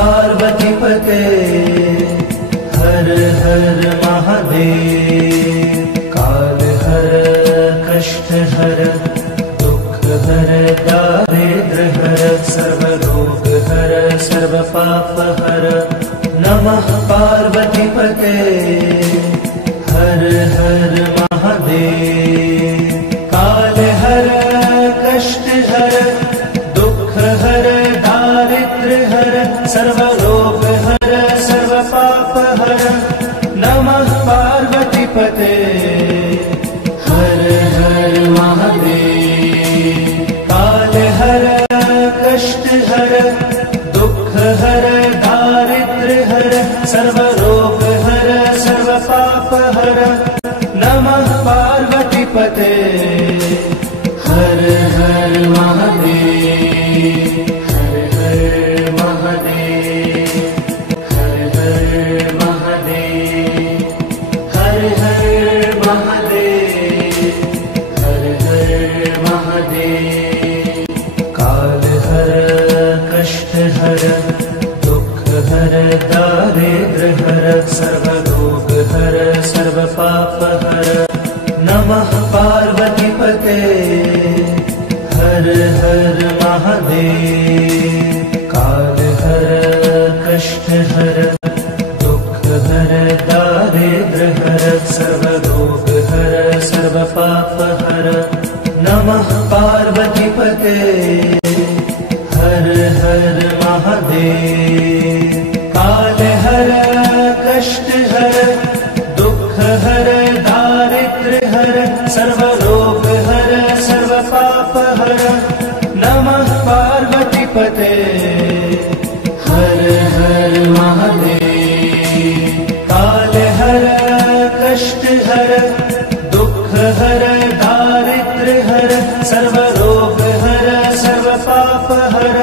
पार्वती पते हर हर महादेव। काल हर कष्ट हर दुख हर दारिद्र हर सर्व रोग हर सर्व पाप हर। नमः पार्वती पते हर हर महादेव। काल हर कष्ट हर दुख हर दारिद्र हर सर्व रोग हर सर्व पाप हर। नमः पार्वती पते हर हर महादेव। काल हर कष्ट हर दुख हर दारिद्र हर सर्व रोग हर सर्व पाप हर। नमः पार्वती पते हर हर महादेव। हर हर महादेव। हर हर महादेव। हर हर महादेव। हर हर महादेव। काल हर कष्ट हर दुख हर दारिद्र हर सर्व रोग हर सर्व पाप हर। नमः पार्वती पते हर हर महादेव। काल हर कष्ट हर दुख हर दारिद्र हर सर्व रोग हर सर्व पाप हर। नमः पार्वती पते हर हर महादेव। काल हर कष्ट हर दुख हर दारिद्र हर सर्व रोग हर सर्व पाप हर। नमः पार्वती पते हर हर महादेव। काल हर कष्ट हर दुख हर दारिद्र हर सर्व रोग हर सर्व पाप हर।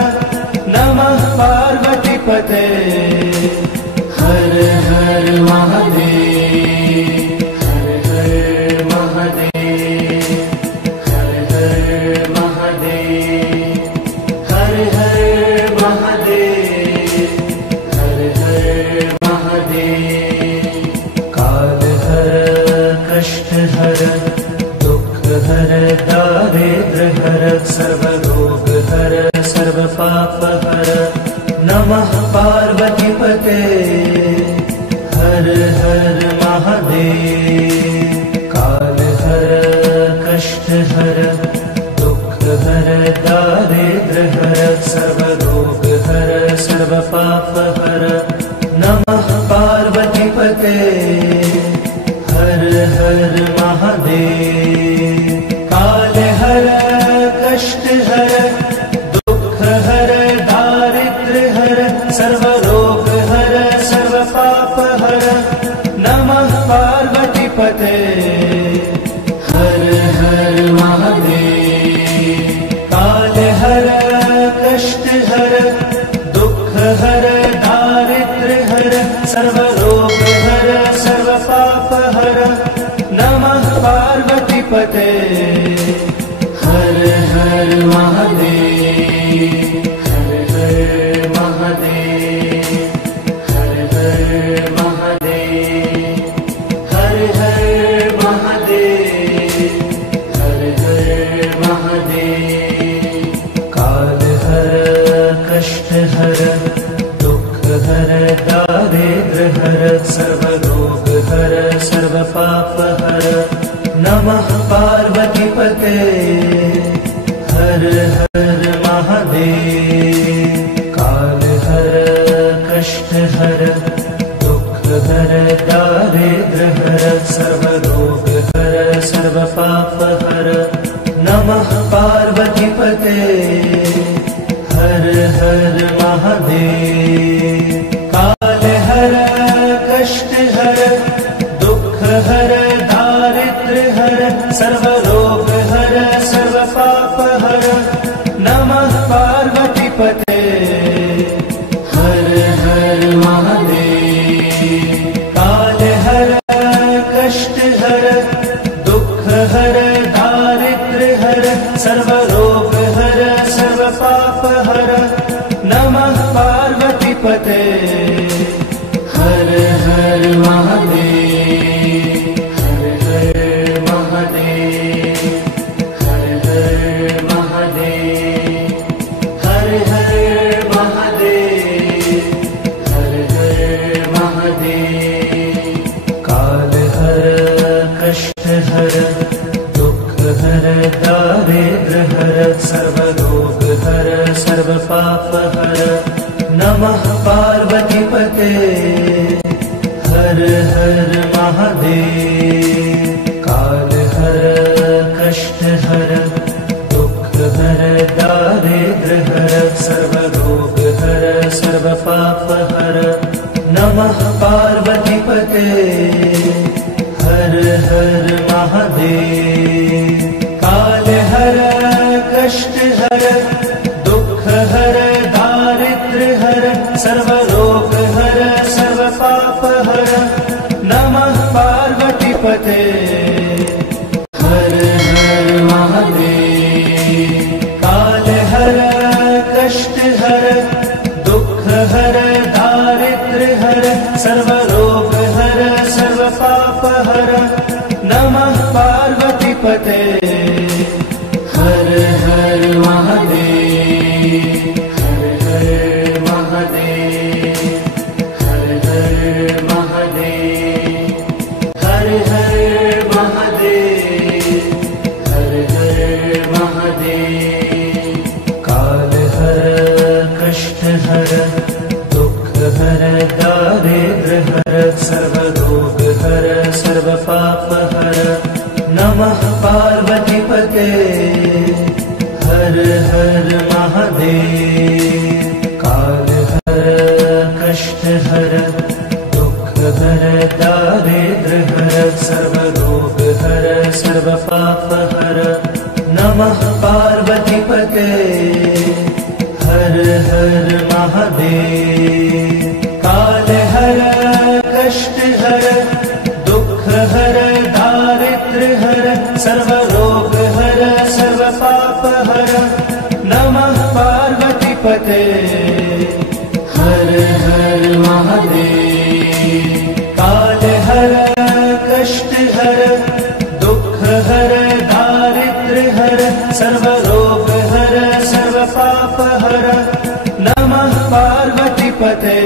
नमः पार्वती पते हर हर महादेव। हर हर महादेव। हर हर महादेव। हर हर महादेव। हर हर महादेव। काल हर कष्ट हर दुख हर दारिद्र हर सर्व रोग हर सर्व पाप हर। नमः पार्वती पते हर हर महादेव। काल हर कष्ट हर दुख हर दारिद्र हर सर्व रोग हर सर्व पाप हर। नमः पार्वती पते हर हर महादेव। काल हर कष्ट हर दुख हर दारिद्र हर सर्व रोग हर सर्व पाप हर। नमः पार्वती पते हर हर महादेव। काल हर कष्ट हर दुख हर दारिद्र हर सर्व रोग हर सर्व पाप हर। नमः पार्वती पते हर हर महादेव। हर हर महादेव। हर हर महादेव। हर हर महादेव। हर हर महादेव। काल हर कष्ट हर दुख हर दारिद्र हर सर्व रोग हर सर्व पाप हर। नमः पार्वती पते हर हर महादेव। काल हर कष्ट हर दुख हर दारिद्र हर सर्व रोग हर सर्व पाप हर। नमः पार्वती पते हर हर महादेव। काल हर कष्ट हर दुख हर दारिद्र हर सर्व रोग हर सर्व पाप हर। नमः पार्वती पते हर हर महादेव। पार्वतीपते हर हर महादेव हर हर महादेव हर हर महादेव हर हर महादेव हर हर महादेव काल हर कष्ट हर दुख हर दारिद्र हर सर्व रोग हर सर्व पाप हर नमः पार्वतीपते हर हर महादेव काल हर कष्ट हर दुख हर दारिद्र हर सर्व रोग हर सर्व पाप हर नमः पार्वतीपते हर हर महादेव काल हर कष्ट हर दुख हर दारिद्र हर सर्व रोग हर सर्व पाप हर नमः पार्वतीपते हर हर महादेव काल हर कष्ट हर दुख हर दारिद्र हर सर्व रोग हर सर्व पाप हर नमः पार्वतीपते हर हर महादेव हर हर महादेव हर हर महादेव हर हर महादेव हर हर महादेव काल हर कष्ट हर दुख हर दारिद्र हर सर्व रोग हर सर्व पाप हर नमः पार्वतीपते हर हर महादेव काल हर कष्ट हर दुख हर दारिद्र हर सर्व रोग हर सर्व पाप हर नमः पार्वतीपते हर हर महादेव काल हर कष्ट हर दुख हर दारिद्र हर सर्व रोग हर सर्व पाप हर नमः पार्वतीपते हर हर महादेव काल हर कष्ट हर दुख हर दारिद्र हर सर्व रोग हर सर्व पाप हर नमः पार्वतीपते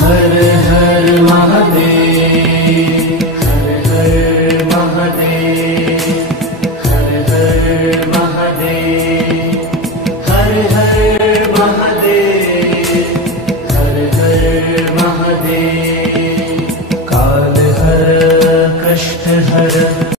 हर हर महादेव हर हर महादेव हर हर महादेव हर हर महादेव हर हर महादेव काल हर कष्ट हर